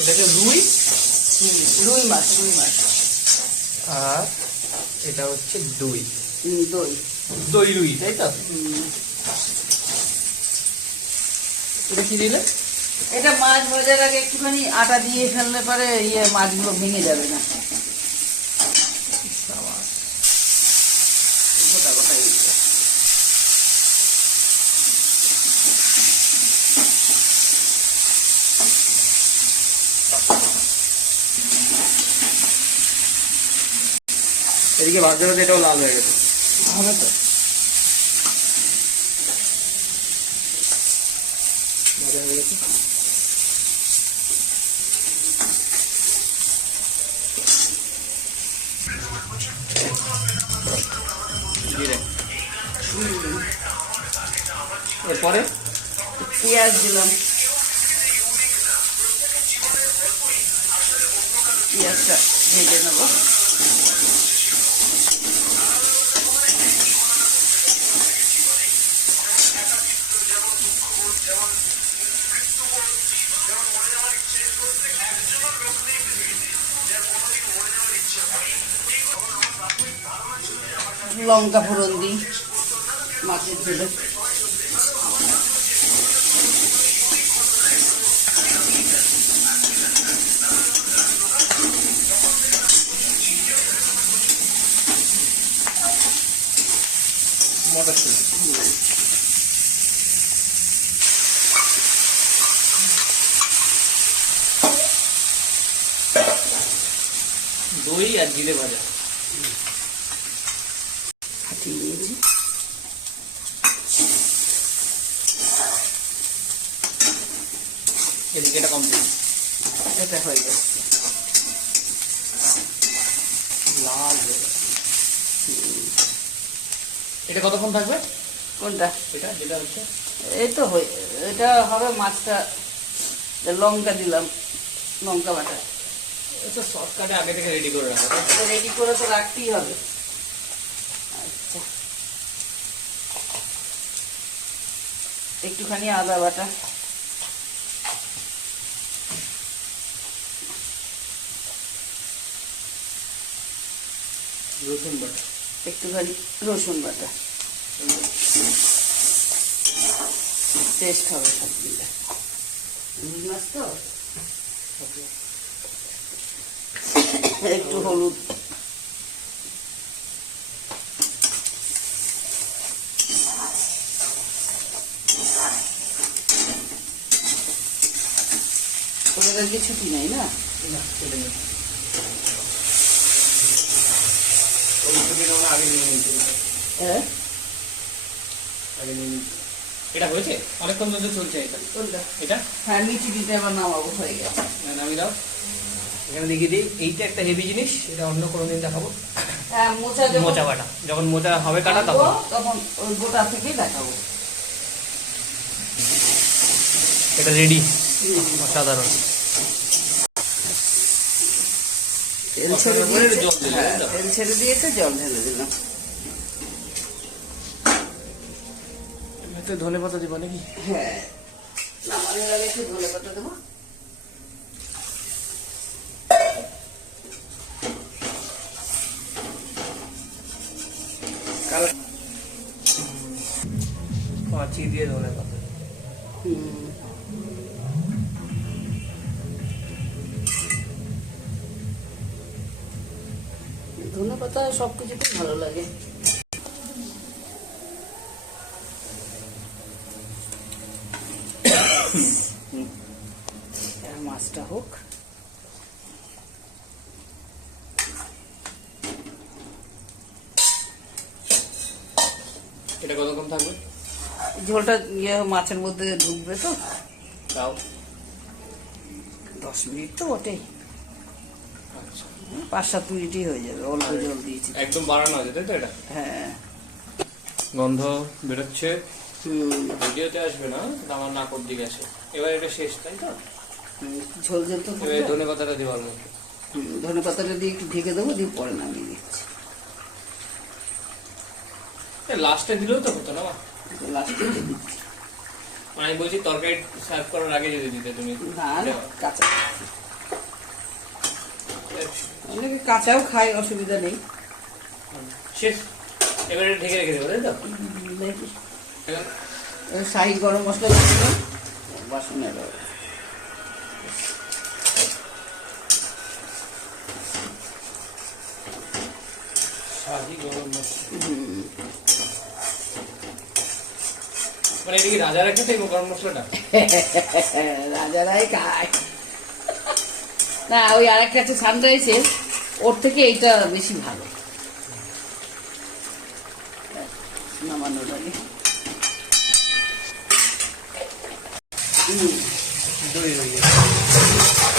এটাকে রুই, রুই মাছ। আর এটা হচ্ছে দই। দই দই রুই, তাই তো? এটা কি দিলে? এটা মাছ ভাজার আগে একটুখানি আটা দিয়ে ফেললে পরে মাছগুলো ভেঙে যাবে না। গোটা গোটা এদিকে ভাজতে ভাজতে এটাও লাল হয়ে গেছে। হবে তো। ভাজা হয়ে গেছে। এরপরে পেঁয়াজ দিলাম, পেঁয়াজটা ভেজে নেবো। লঙ্কা ফোড়ন দিই মাছের ঝোলে। মটরশুঁটি, দই আর জিরে ভাজা ফাটিয়ে নিয়েছি। এদিকে এটা কমপ্লিট। এটা হয়ে যাচ্ছে লাল হয়ে গেছে। এটা কতক্ষণ থাকবে? কোনটা? এটা যেটা হচ্ছে এই তো এটা হবে মাছটা। লঙ্কা দিলাম, লঙ্কা বাটা। এটা শর্টকাটে আগে থেকে রেডি করে রাখা। রেডি করে তো রাখতেই হবে। আচ্ছা, একটুখানি আদা বাটা, রসুন বাটা, একটুখানি রসুন বাটা। টেস্ট হবে সব দিলে। রুই মাছ তো। একটু হলুদ, ওদের আজকে ছুটি নেই না? আগে নিয়ে নিয়েছি। হ্যাঁ, আগে নিয়ে নিয়েছি। এটা হয়েছে অনেকক্ষণ ধরে চলছে। এটা কোনটা? এটা হ্যাঁ, নিচে দিতে আবার নামাবো, হয়ে গেছে। নামিয়ে দাও। এখানে দেখিয়ে দিই, এইটা একটা হেভি জিনিস, এটা অন্য কোনো দিন দেখাবো। হ্যাঁ, মোচা বাটা, যখন মোচা হবে কাটা তখন ওই গোটা থেকেই দেখাবো। এটা রেডি, অসাধারণ। তেল ছেড়ে দিয়েছে, জল দিলে, হ্যাঁ, তাই তো? তেল ছেড়ে দিয়েছে, জল ঢেলে দিলাম। ধনে পাতা দিবা নাকি? হ্যাঁ, নামানোর আগে একটু ধনে পাতা দেবো। পাঁচি দিয়ে ধনে পাতা। ধনে পাতা সবকিছুতে ভালো লাগে। মাছটা হোক। এটা কতক্ষণ থাকবে? ঝোলটা মাছের মধ্যে ঢুকবে তো। তাও 10 মিনিট তো বটেই, আচ্ছা, 5-7 মিনিটই হয়ে যাবে। অল্প জল দিয়েছি। একদম বাড়ানো আছে তাই তো? এটা হ্যাঁ, গন্ধ বেরোচ্ছে, ভিডিওতে আসবে না, আমার নাকর দিকে আসে। এবার এটা শেষ তাই তো? ঝোল ঝোল তো এবার ধনে পাতাটা দেওয়ার মতো। ধনে পাতাটা দিয়ে একটু ঢেকে দেবো, দিয়ে পরে নামিয়ে দিচ্ছি। লাস্টে দিলেও তো হতো না? লাস্টে দিয়ে দিচ্ছি। আমি বলছি তরকারি সার্ভ করার আগে যদি দিতে তুমি। না, কাঁচা। কাঁচাও খাই, অসুবিধা নেই। শেষ, এবারে ঢেকে রেখে দেবো, তাই তো? দেখি এখন শাহি গরম মশলা দিচ্ছিলাম বাসনে। শাহি গরম মশলা, মানে এটা কি রাজা রেখে দেবো গরম মশলাটা? রাজারাই খায় না, ওই আরেকটা আছে সানরাইজের, ওর থেকে এইটা বেশি ভালো। নামানোর আগে দই হয়ে গেছে।